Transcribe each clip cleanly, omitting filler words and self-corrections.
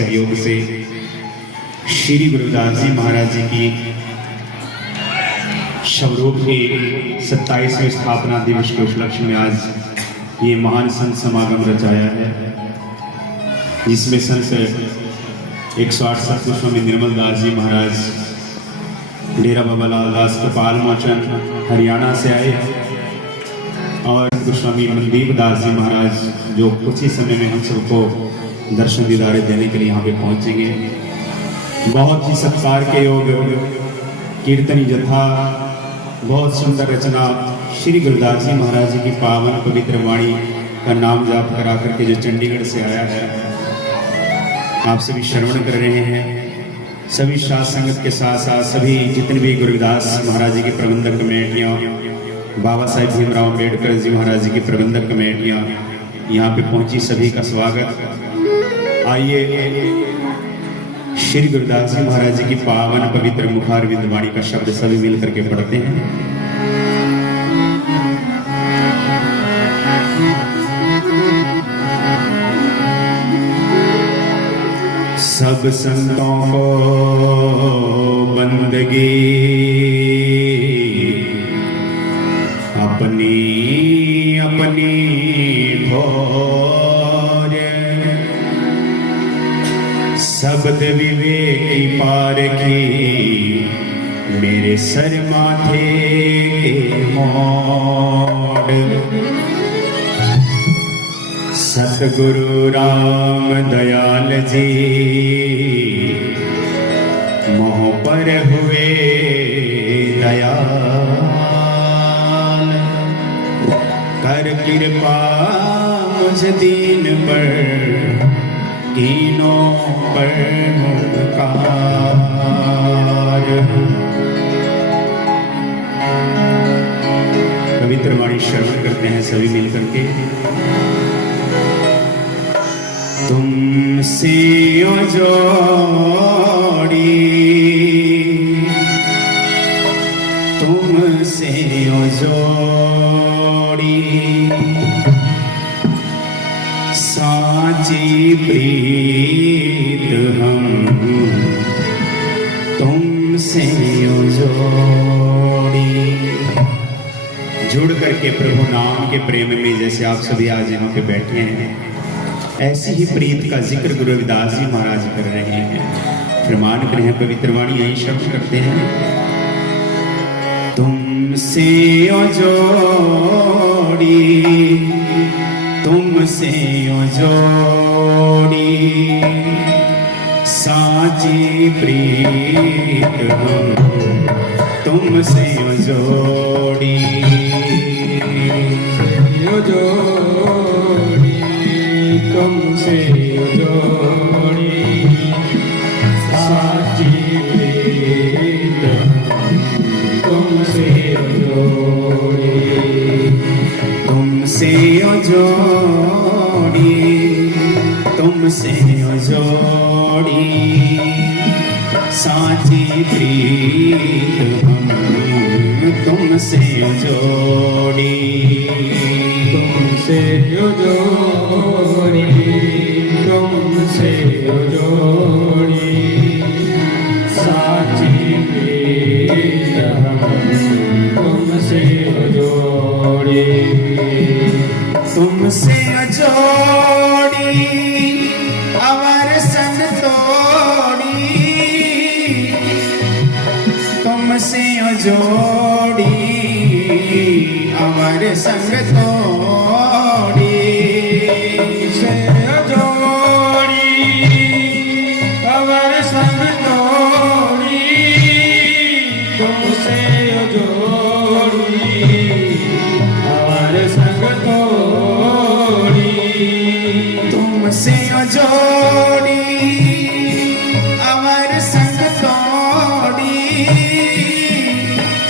सहयोग से श्री गुरुदास जी महाराज जी की शवरूप के 27वें स्थापना दिवस के उपलक्ष्य में आज ये महान संत समागम रचाया है, जिसमें संत 108 सतगुरु स्वामी निर्मल दास जी महाराज डेरा बाबा लाल दास कपाल मोचन हरियाणा से आए और स्वामी मनदीप दास जी महाराज जो कुछ ही समय में हम सबको दर्शन दीदारे देने के लिए यहाँ पे पहुंचेंगे। बहुत ही सत्कार के योग कीर्तनी जथा, बहुत सुंदर रचना श्री गुरुदास जी महाराज जी की पावन पवित्र वाणी का नाम जाप करा करके जो चंडीगढ़ से आया है, आप सभी श्रवण कर रहे हैं। सभी साथ संगत के साथ साथ सभी जितने भी गुरुदास महाराज जी की प्रबंधक कमेटियाँ, बाबा साहेब भीमराव अम्बेडकर जी महाराज जी की प्रबंधक कमेटियाँ यहाँ पे पहुंची, सभी का स्वागत। आइए श्री गुरुदास जी महाराज जी की पावन पवित्र मुखारविंद वाणी का शब्द सभी मिलकर के पढ़ते हैं। सब संतों को बंदगी अपनी अपनी भोर, शब्द विवेकी पारखी मेरे सर माथे मोड़। सतगुरु राम दयाल जी मोह पर हुए दयाल, कर कृपा मुझ दीन पर तीनों पर मुझकार। पवित्र वाणी श्रवण करते हैं सभी मिलकर के। तुमसे ओ जोड़ी, तुमसे ओ जोड़ी, साची प्रीत हम तुमसे ओ जोड़ी। जुड़ करके प्रभु नाम के प्रेम में जैसे आप सभी आज यहाँ पे बैठे हैं, ऐसी ही प्रीत का जिक्र गुरु रविदास जी महाराज कर रहे हैं। फरमान कर हैं पवित्र वाणी, यही शब्द करते हैं। तुमसे ओ जोड़ी, तुमसे ओ जोड़ी, साची प्रीत हम तुमसे ओ जोड़ी। ओ जोड़ी, तुमसे ओ जोड़ी, साची प्रीत तुमसे ओ जोड़ी। तुमसे ओ जोड़ी, तुमसे ओ जोड़ी, साची प्रीत हम तुमसे ओ जोड़ी। तुमसे ओ जोड़ी, तुमसे ओ जोड़ी, साची प्रीत हम तुमसे ओ जोड़ी। तुमसे ओ जोड़ी अवर सन तोड़ी, तुमसे ओ जोड़ी अवर संग तोड़ी। से ओ जोड़ी अवर संग तोड़ी, तुमसे ओ जोड़ी अवर संग तोड़ी। तुमसे ओ जोड़ी अवर संग तोड़ी,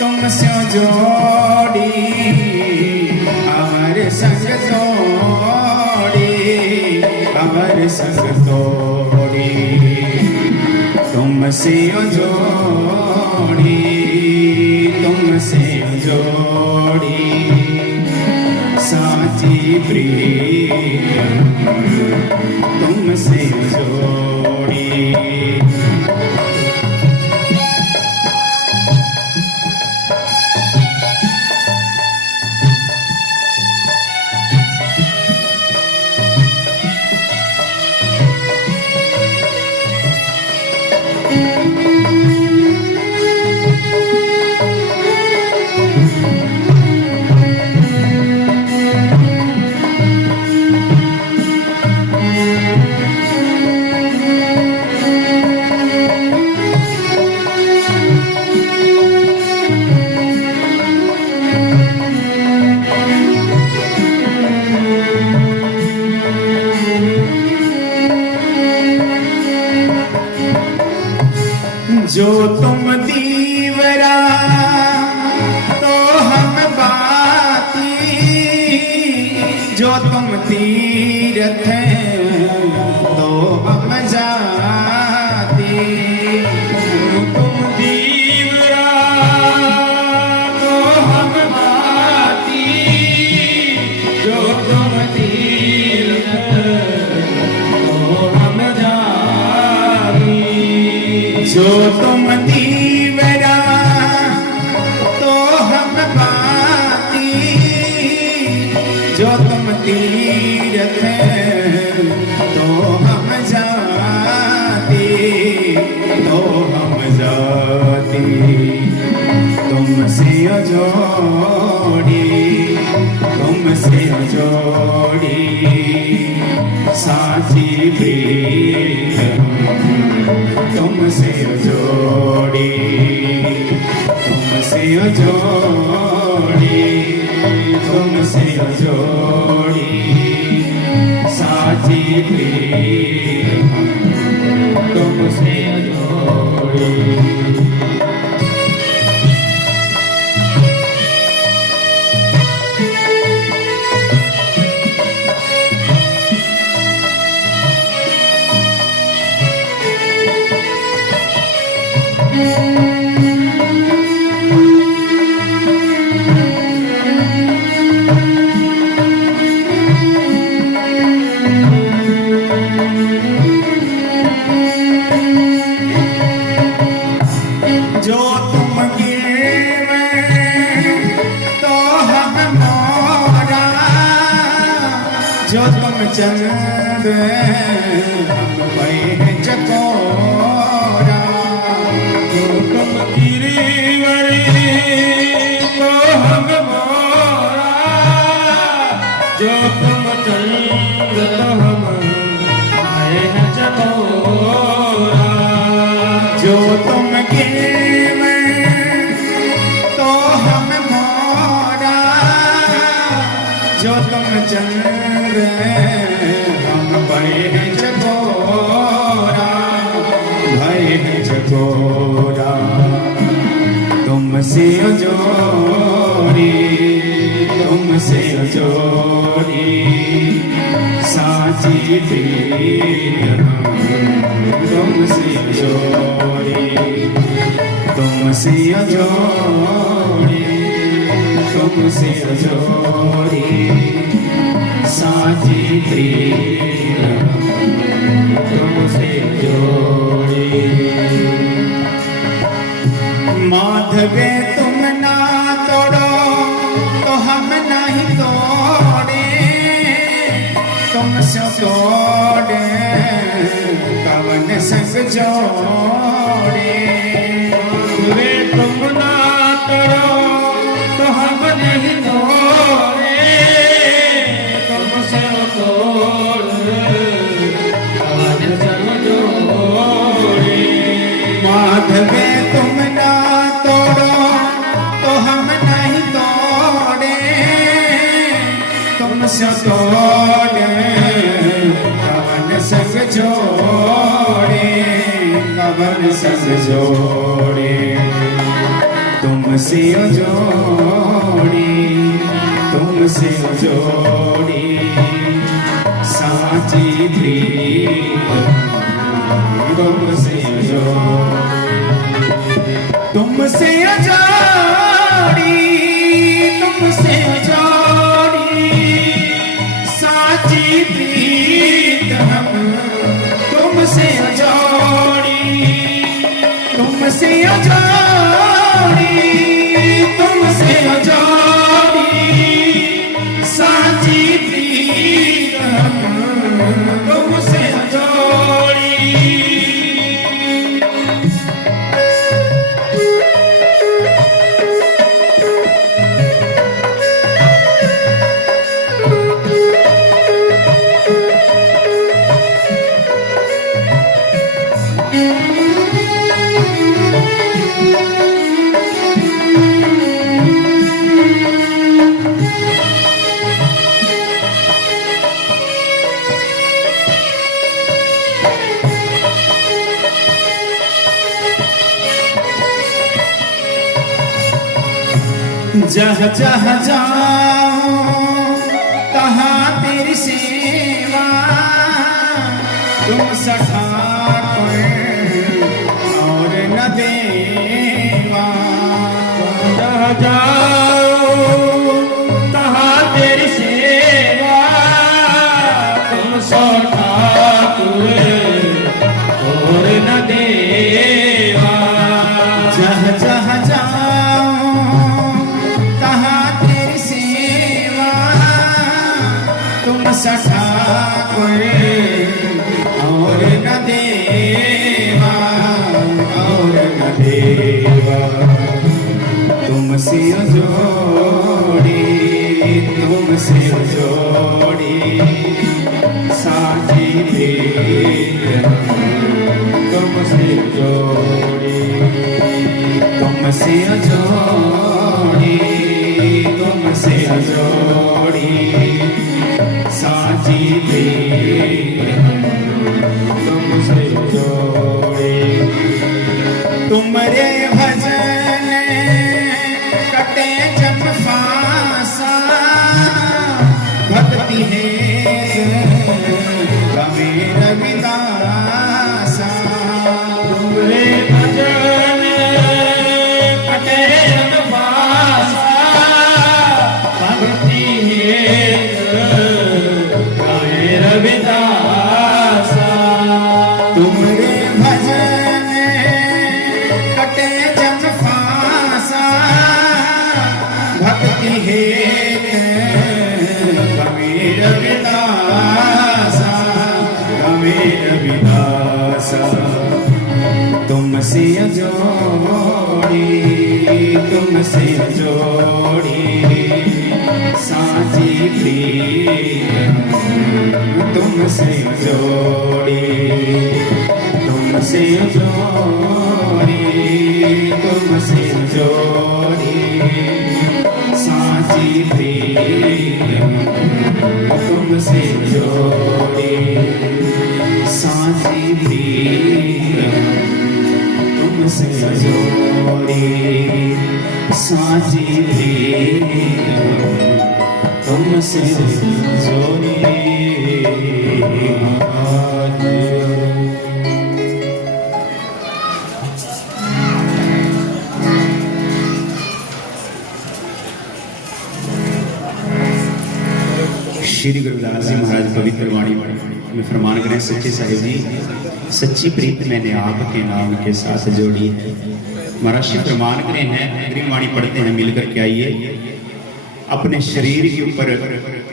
तुमसे ओ जोड़ी अवर संग तोड़ी, अवर संग तोड़ी। तुमसे ओ जोड़ी, तुमसे ओ जोड़ी, साची प्रीत तुमसे जोड़ी। जो तुम दीवरा तो हम बाती, जो तुम तीरथ तो हम जाती। तुम दीवरा तो हम बाती, जो तुम तीरथ तो हम जाती। जो तुम दीवरा तो हम बाती, जो तुम तीरथ तो हम जाती, तो हम जाती। तुमसे जोड़ी, तुमसे जोड़ी साथी प्रीत, तुमसे जोड़ी, तुमसे जोड़ी, तुमसे जोड़ी साथी प्रीत, तुमसे जोड़ी। जो तुम गिरवे तो हम मोरा, जो तुम चंद हम वही चकोरा। जो तुम गिरवे तो हम मोरा, जो तुम चंद हम वही चकोरा। जो तुम गिरवे तो हम मोरा, जो तुम चंद्र हम भय चकोरा, भय चकोरा। तुमसे जोड़ी, तुमसे जोड़ी साची प्रीत, तुमसे जोड़ी, तुमसे जोड़ी, तुमसे जोड़ी साची प्रीत, तुमसे जोड़ी। माधवे तुम ना तोड़ो तो हम नहीं तोड़े, तुमसे तोड़े कवन संग जोड़े। वे तुम ना करो तो हम नहीं तोड़े, तुमसे तोड़े कवन संग जोड़े। माधवे तुम ना तोड़ो तो हम नहीं तोड़े, तुमसे तोड़े कवन संग जोड़े, कवन संग जोड़े। तुमसे जोड़ी, तुमसे जोड़ी साची प्रीत, तुमसे जोड़ी। तुमसे जोड़ी, तुमसे जोड़ी साची प्रीत हम, तुमसे जोड़ी, तुमसे जोड़ी, तुमसे जोड़ी साची प्रीत हम, तुमसे जोड़ी। जहाँ जहाँ जाऊं तहाँ तेरी सेवा, तुम सखा और न देवा। जहाँ जाओ तहाँ तेरी सेवा, तुम सो ठाकुर और न देवा। जहाँ जहाँ जाऊं तहाँ तेरी सेवा, तुम सखा और न देवा, और न देवा। तुमसे जोड़ी, तुमसे जोड़ी साथी प्रीत, तुमसे जोड़ी, तुमसे जोड़ी, तुमसे जोड़ी साथी प्रीत, तुमसे जोड़ी। तुमरे भजन कटे जब फांसा, भक्ति है कवि रविदासा। तुमरे भजन कटे जब फांसा, भक्ति है कवि रविदासा। तुमरे भजन कटे जब फांसा, भक्ति है कवि रविदासा, कवि रविदासा। तुमसे जोड़ी, तुमसे जोड़ी साची प्रीत, तुमसे जोड़ी, तुमसे जोड़ी, तुमसे जोड़ी साची प्रीत, तुमसे जोड़ी साची प्रीत, तुमसे जोड़ी साची प्रीत, तुमसे जोड़ी। श्री गुरु रविदास जी महाराज पवित्र वाणी में फरमान करें, सच्चे साहिब जी सच्ची प्रीत मैंने आपके नाम के साथ जोड़ी है। महाराज श्री फरमान करें हैं, अग्रिम वाणी पढ़ते हैं, मिलकर के आइए। अपने शरीर के ऊपर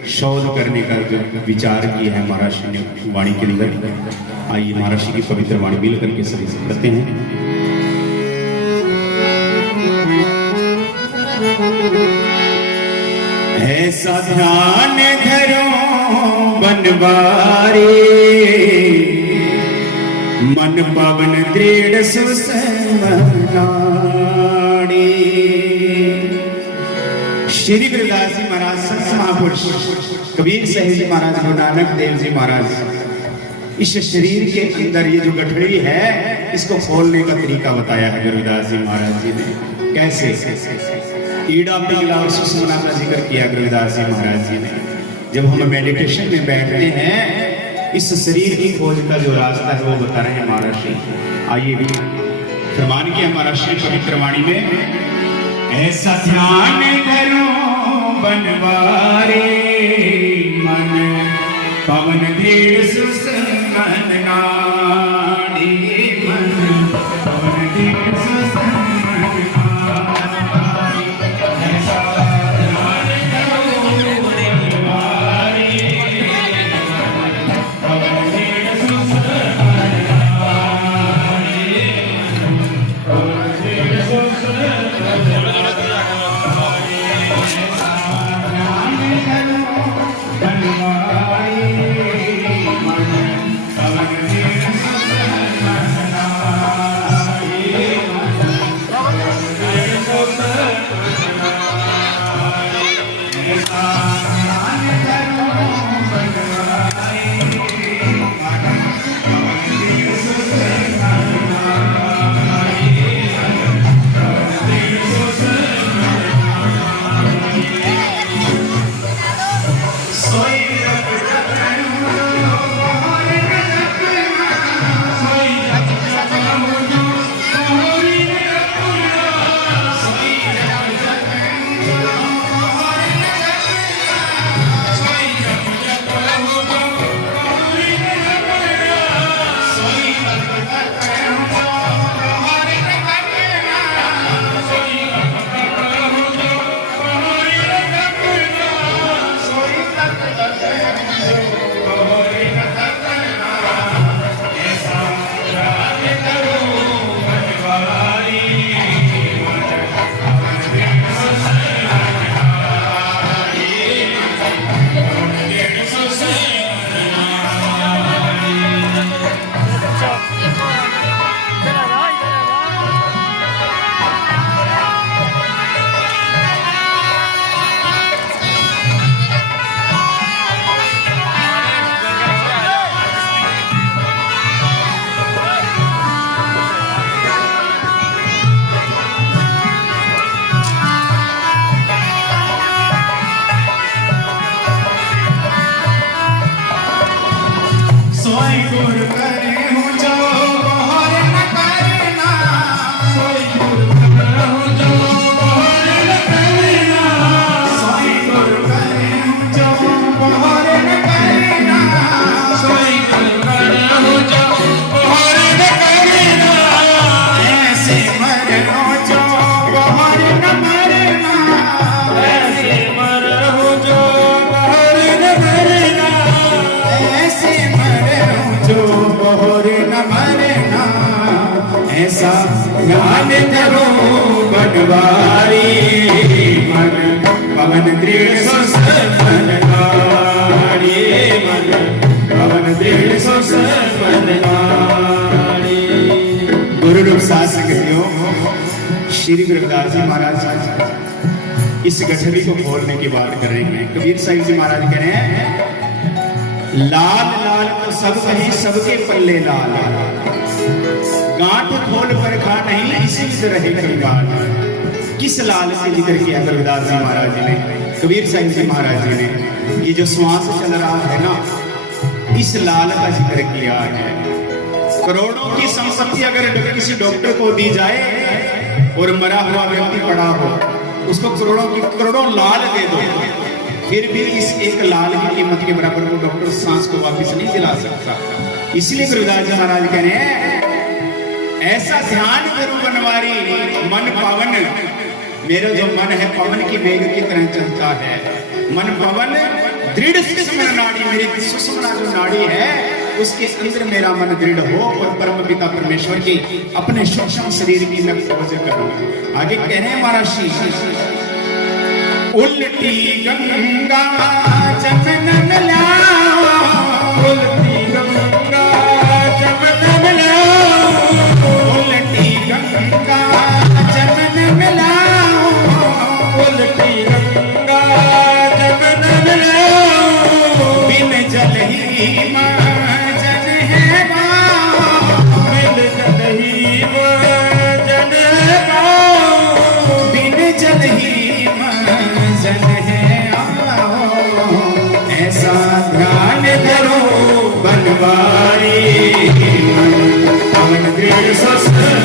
शोध करने का जो विचार किया है महाराज श्री ने वाणी के अंदर, आइए महाराज श्री की पवित्र वाणी मिलकर के सभी से पढ़ते हैं। ऐसा ध्यान धरो बनवारी, मन पवन दृढ़ सुसमनाड़ी। श्री गुरुदास जी महाराज संत महापुरुष कबीर साहिब जी महाराज, गुरु नानक देव जी महाराज, इस शरीर के अंदर ये जो गठड़ी है इसको खोलने का तरीका बताया है गुरुदास जी महाराज जी ने। कैसे? ईड़ा पिघला और सुषमना का जिक्र किया गुरुदास जी महाराज जी ने। जब हम मेडिटेशन में बैठते हैं, इस शरीर की खोज का जो रास्ता है वो बता रहे हैं महाराज श्री। आइए भी फरमान किया महाराज श्री पवित्र वाणी में, ऐसा ध्यान धरो बनवारे, मन पवन दृढ़ सुसमन नाड़ी, मन पवन दृढ़ सुसमन ऐसा ध्यान धरो बनवारी मन पवन दृढ़ मनवारी मन पवन दृढ़ मनवारी। गुरु रूप साथ संगतियों, श्री गुरु रविदास जी महाराज इस गठरी को खोलने की बात कर रहे हैं। कबीर साहिब जी महाराज कह रहे हैं, लाल लाल तो सब कहीं सबके पल्ले लाल, गांठ खोल पर खा नहीं इसी से रहे कंगाल। किस लाल से जिक्र किया रविदास जी महाराज जी ने, कबीर साहिब जी महाराज जी ने? ये जो श्वास चल रहा है ना, इस लाल का जिक्र किया है। करोड़ों की संपत्ति अगर किसी डॉक्टर को दी जाए और मरा हुआ व्यक्ति पड़ा हो, उसको करोड़ों लाल दे दो, फिर भी इस एक लाल की कीमत के बराबर को डॉक्टर सांस को वापस नहीं दिला सकता। इसलिए रविदास जी महाराज कह रहे हैं, ऐसा ध्यान करो बनवारी मन पवन। मेरा जो मन है पवन की वेग की तरह चलता है। मन पवन दृढ़ सुषुम्ना नाड़ी, मेरी सुषुम्ना जो नाड़ी है उसके अंदर मेरा मन दृढ़ हो और परम पिता परमेश्वर की अपने सूक्ष्म शरीर की मैं खोज करूं। आगे कह रहे हैं महाराज, उल्टी गंगा जमन मिलाओ, उल्टी गंगा जमन मिलाओ, उल्टी गंगा जमन मिलाओ, उल्टी गंगा जमन मिलाओ। बिन जल ही जन है बाओ, बिन जल ही जन है बाओ, बिन जल ही जन है आओ। ऐसा ध्यान धरो बनवारी पवन दृढ़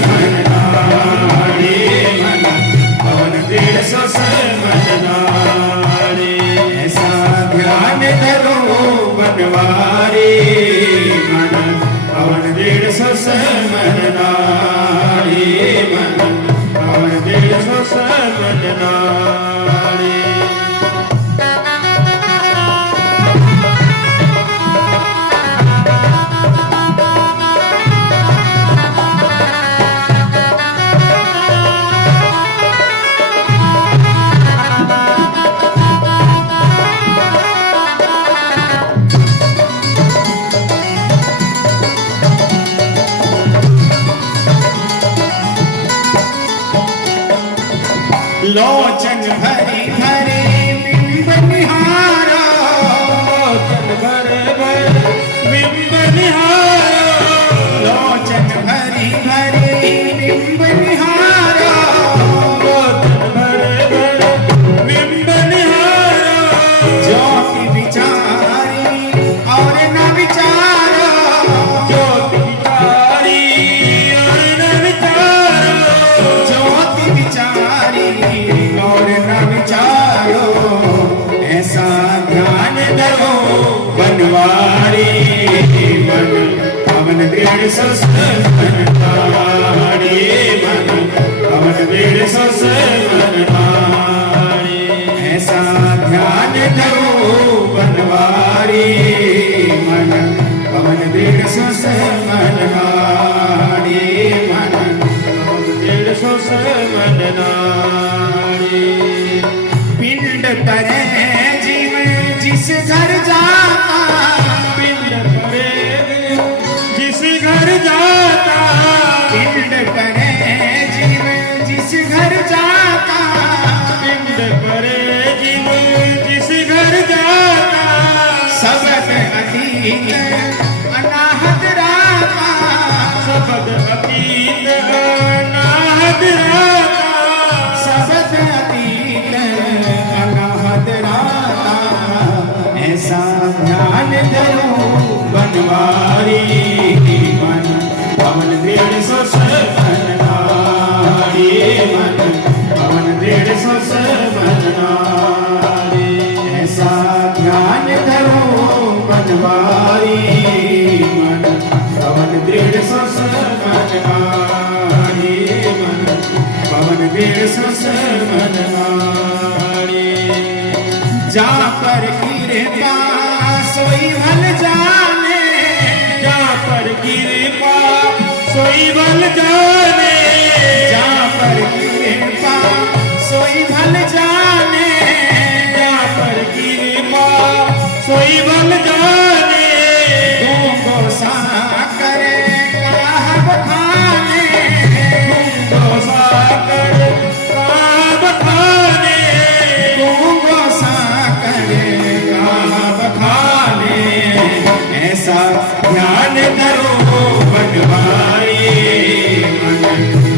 मनवारी मन पवन दृढ़ मनवारी। ऐसा ध्यान धरो बनवारी मन पवन दृढ़ मनवारी मन पवन दृढ़ मनवारी। लोचन भरी भरी बिंब निहारो, लोचन भरे भरे बिंब निहारो, लोचन भरी भरी बिंब निहारो, लोचन भरे भरे बिंब निहारो। ज्योति विचारी और न विचारो, ज्योति विचारी और न विचारो, ज्योति विचारी और न विचारो। ऐसा ध्यान धरो बनवारी मन पवन दृढ़ मनवारी मन पवन दृढ़ मनवारी। ऐसा ध्यान धरो बनवारी मन पवन दृढ़ मनवारी मन पवन दृढ़ मनवारी। पिंड करे जीव जिस घर जाता, पिंड परे जिस घर जाता, पिंड करे जीव जिस घर जाता, पिंड परे जीव जिस घर जाता। सबद अतीत अनाहत राता, सबद अतीत अनाहत राता, सबद अतीत अनाहत राता। ऐसा ध्यान धरो बनवारी मन पवन दृढ़ मनवारी मन पवन दृढ़ मनवारी। ऐसा ध्यान धरो बनवारी मन पवन दृढ़ मनवारी मन पवन दृढ़ मनवारी। जा पर कृपा सोई भल जाने, जा सोई भल जाने, जहाँ पर कृपा सोई भल जाने, जहाँ पर कृपा सोई भल जाने। तुमको साकर का बखाने, तुमको साकर का बखाने, तुमको साकर का बखाने, ऐसा ध्यान धरो बनवारी, मन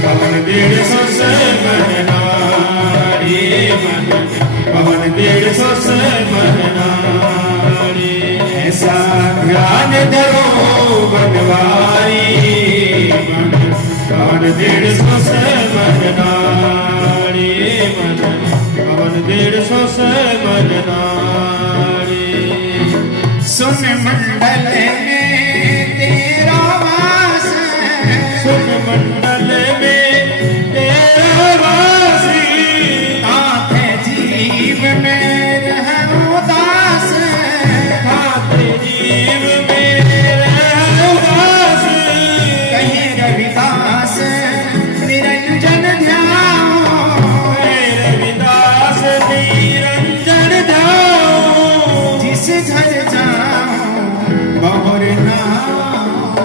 पवन 150 से बननारी, मन पवन 150 से बननारी। ऐसा ध्यान धरो बनवारी, मन पवन 150 से बननारी, मन पवन 150 से बननारी। सुन मंडल में तेरा वास, सुन मंडल में तेरा वासी, आंखें जीव में रह उदास, खाते जीव में रह उदास। कहीं रविदास निरंजन ध्याओ, रविदास निरंजन ध्याओ, जिस घर जाओ बहुर नाओ,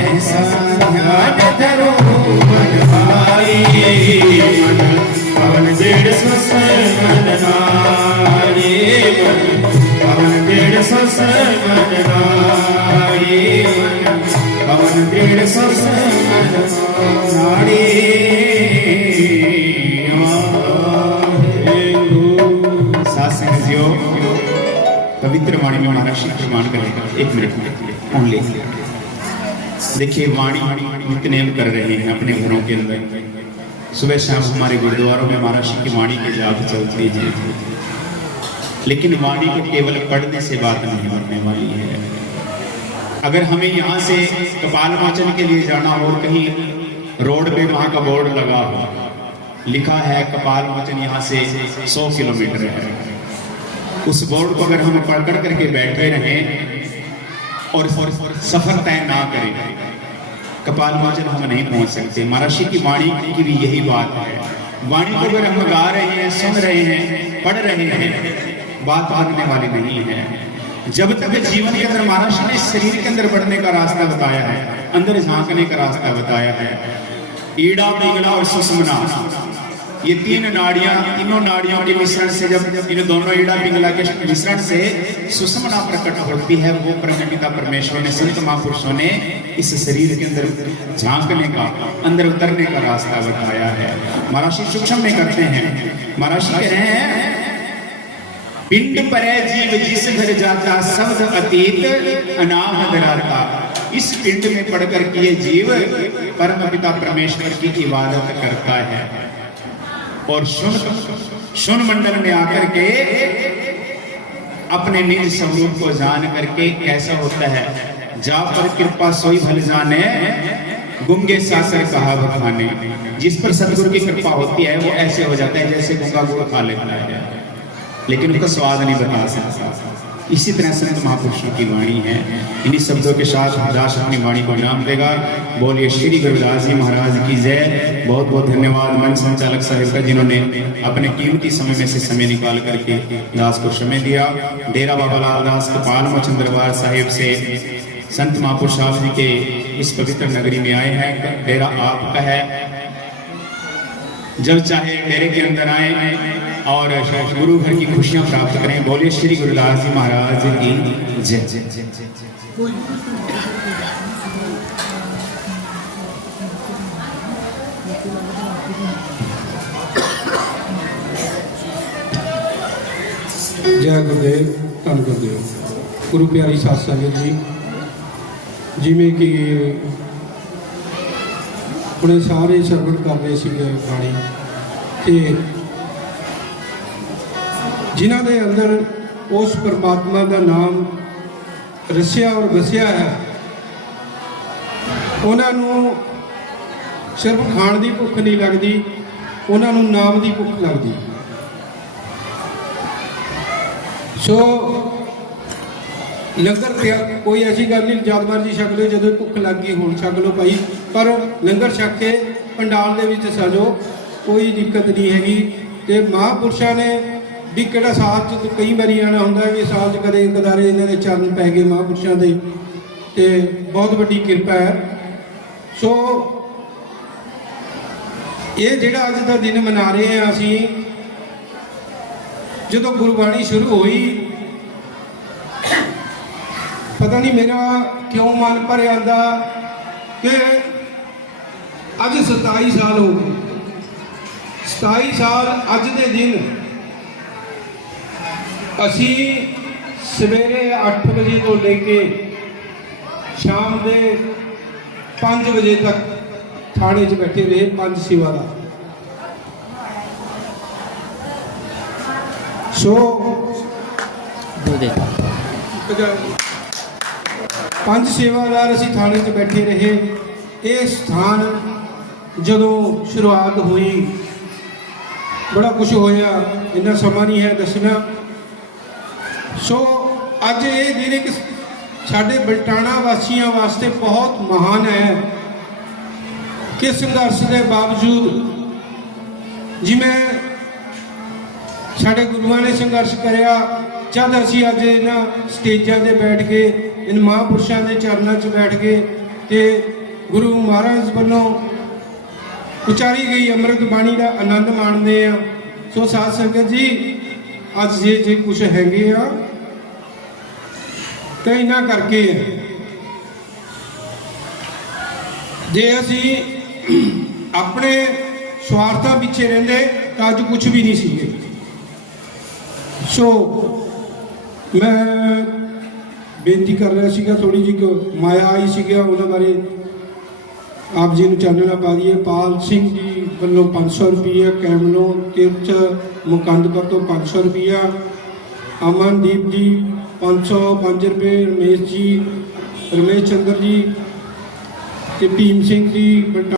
ऐसा ध्यान धरो बनवारी, मन पवन 150 से बननारी, मन पवन 150 से बननारी, मन पवन 150 से बननारी। साथ संगतियों, पवित्र वाणी में हमारा श्री प्रमाण करेगा। एक मिनट ओनली। देखिए, वाणी नित्यनेम कर रहे हैं अपने घरों के अंदर। सुबह शाम हमारे गुरुद्वारों में महाराज की वाणी की जाप चलती है, लेकिन वाणी को केवल पढ़ने से बात नहीं होने वाली है। अगर हमें यहाँ से कपाल मोचन के लिए जाना हो और कहीं रोड पे वहाँ का बोर्ड लगा हो, लिखा है कपाल मोचन यहाँ से 100 किलोमीटर है, उस बोर्ड को अगर हम पढ़ करके बैठे रहें और सफर तय ना करें, कपाल मोचन हम नहीं पहुंच सकते। महर्षि की वाणी की भी यही बात है। वाणी को अगर हम गा रहे हैं, सुन रहे हैं, पढ़ रहे हैं, बात भागने वाली नहीं है। जब तक जीवन के अंदर महर्षि ने शरीर के अंदर बढ़ने का रास्ता बताया है, अंदर झांकने का रास्ता बताया है। ईड़ा, पिंगला और सुषुम्ना, ये तीनों नाड़ियों के मिश्रण से, जब इन दोनों ईड़ा पिंगला के मिश्रण से सुषुम्ना प्रकट होती है, वो परमपिता परमेश्वर ने, संत महापुरुषों ने इस शरीर के अंदर झांकने का, अंदर उतरने का रास्ता बताया है। महर्षि सूक्ष्म में करते हैं। महर्षि कह रहे हैं, पिंड परै जीव जिस घर जाता, शब्द अतीत अनाहत रहता। इस पिंड में पढ़कर के ये जीव परमपिता परमेश्वर की इबादत करता है और शुन मंडल में आकर के अपने निज स्वरूप को जान करके कैसा होता है। जा पर कृपा सोई भल जाने, गुंगे सासर कहा बखाने। जिस पर सदगुरु की कृपा होती है वो ऐसे हो जाता है जैसे गूंगा गुड़ खा लेता है, लेकिन उसका स्वाद नहीं बता सकता। इसी तरह संत महापुरुषों की वाणी है। इन्हीं शब्दों के साथ दास अपनी वाणी को नाम देगा। बोलिए श्री गुरुदास जी महाराज की जय। बहुत बहुत धन्यवाद मंच संचालक साहिब का, जिन्होंने अपने कीमती समय में से समय निकाल करके दास को समय दिया। डेरा बाबा लाल दास कपाल मोचन दरबार साहिब से संत महापुरुष साहब जी के इस पवित्र नगरी में आए हैं। डेरा आपका है, जब चाहे डेरे के अंदर आए और गुरु घर की खुशियां प्राप्त करें। बोलिए श्री गुरुदास जी महाराज की जय। जय गुरुदेव, धन गुरुदेव। गुरु प्यारी साध संगत जी, जिमें कि अपने सारे सरवण कर रहे थे बाणी कि जिन्हों के अंदर उस परमात्मा का नाम रसिया और वसिया है, उन्होंने सिर्फ खाण की भुख नहीं लगती, उन्होंने नाम की भुख लगती। सो लंगर पिया कोई ऐसी गल नहीं, जद मर्जी छक लो, जो भुख लग गई हुण छक लो भाई, ਪਰ ਲੰਗਰ ਛਕ ਕੇ ਪੰਡਾਲ ਦੇ ਵਿੱਚ ਸਜੋ, ਕੋਈ ਦਿੱਕਤ ਨਹੀਂ ਹੈਗੀ। ਤੇ ਮਹਾਂਪੁਰਸ਼ਾਂ ਨੇ ਵੀ ਕਿਹੜਾ ਸਾਲ 'ਚ ਕਈ ਵਾਰੀ ਆਉਣਾ ਹੁੰਦਾ ਵੀ ਸਾਲ 'ਚ ਕਦੇ ਕਦਾਰੇ ਇਹਨਾਂ ਦੇ ਚਰਨ ਪੈ ਗਏ ਮਹਾਂਪੁਰਸ਼ਾਂ ਦੇ, ਤੇ ਬਹੁਤ ਵੱਡੀ ਕਿਰਪਾ ਹੈ। ਸੋ ਇਹ ਜਿਹੜਾ ਅੱਜ ਦਾ ਦਿਨ ਮਨਾ ਰਹੇ ਹਾਂ ਅਸੀਂ, ਜਦੋਂ ਗੁਰਬਾਣੀ ਸ਼ੁਰੂ ਹੋਈ ਪਤਾ ਨਹੀਂ ਮੇਰਾ ਕਿਉਂ ਮਨ ਭਰ ਆਂਦਾ ਕਿ ਅੱਜ 27 ਸਾਲ ਹੋ ਗਏ। 27 ਸਾਲ ਅੱਜ ਦੇ ਦਿਨ ਅਸੀਂ ਸਵੇਰੇ 8 ਵਜੇ ਤੋਂ ਲੈ ਕੇ ਸ਼ਾਮ ਦੇ 5 ਵਜੇ ਤੱਕ ਥਾਣੇ 'ਚ ਬੈਠੇ ਰਹੇ, 5 ਸੇਵਾਦਾਰ। ਸੋ 5 ਸੇਵਾਦਾਰ ਅਸੀਂ ਥਾਣੇ 'ਚ ਬੈਠੇ ਰਹੇ। ਇਹ ਸਥਾਨ ਜਦੋਂ ਸ਼ੁਰੂਆਤ ਹੋਈ ਬੜਾ ਕੁਝ ਹੋਇਆ, ਇੰਨਾ ਸਮਾਂ ਨਹੀਂ ਹੈ ਦੱਸਣਾ। ਸੋ ਅੱਜ ਇਹ ਦਿਨ ਇੱਕ ਸਾਡੇ ਬਲਟਾਣਾ ਵਾਸੀਆਂ ਵਾਸਤੇ ਬਹੁਤ ਮਹਾਨ ਹੈ ਕਿ ਸੰਘਰਸ਼ ਦੇ ਬਾਵਜੂਦ ਜਿਵੇਂ ਸਾਡੇ ਗੁਰੂਆਂ ਨੇ ਸੰਘਰਸ਼ ਕਰਿਆ, ਜਦ ਅਸੀਂ ਅੱਜ ਇਹਨਾਂ ਸਟੇਜਾਂ ਤੇ ਬੈਠ ਕੇ ਇਨ ਮਹਾਂਪੁਰਸ਼ਾਂ ਦੇ ਚਰਨਾਂ 'ਚ ਬੈਠ ਕੇ ਤੇ ਗੁਰੂ ਮਹਾਰਾਜ ਵੱਲੋਂ ਉਚਾਰੀ ਗਈ ਅੰਮ੍ਰਿਤ ਬਾਣੀ ਦਾ ਆਨੰਦ ਮਾਣਦੇ ਆ। ਸੋ ਸਾਧ ਸੰਗਤ ਜੀ, ਅੱਜ ਜੇ ਕੁਛ ਹੈਗੇ ਆ ਤੇ ਇਹਨਾਂ ਕਰਕੇ ਜੇ ਅਸੀਂ ਆਪਣੇ ਸਵਾਰਥਾਂ ਪਿੱਛੇ ਰਹਿੰਦੇ ਤਾਂ ਅੱਜ ਕੁਝ ਵੀ ਨਹੀਂ ਸੀਗੇ। ਸੋ ਮੈਂ ਬੇਨਤੀ ਕਰ ਰਿਹਾ ਸੀਗਾ, ਥੋੜੀ ਜਿਹੀ ਮਾਇਆ ਆਈ ਸੀਗਾ, ਉਹਨਾਂ ਬਾਰੇ ਆਪ ਜੀ ਨੂੰ ਚਾਨਣਾ ਪਾ ਦਈਏ। ਪਾਲ ਸਿੰਘ ਜੀ ਵੱਲੋਂ 500 ਰੁਪਈਆ, ਕੈਮਲੋਂ ਤੀਰਥ ਮੁਕੰਦਪੁਰ ਤੋਂ 500 ਰੁਪਈਆ, ਅਮਨਦੀਪ ਜੀ 505 ਰੁਪਏ, ਰਮੇਸ਼ ਚੰਦਰ ਜੀ ਤੇ ਭੀਮ ਸਿੰਘ ਜੀ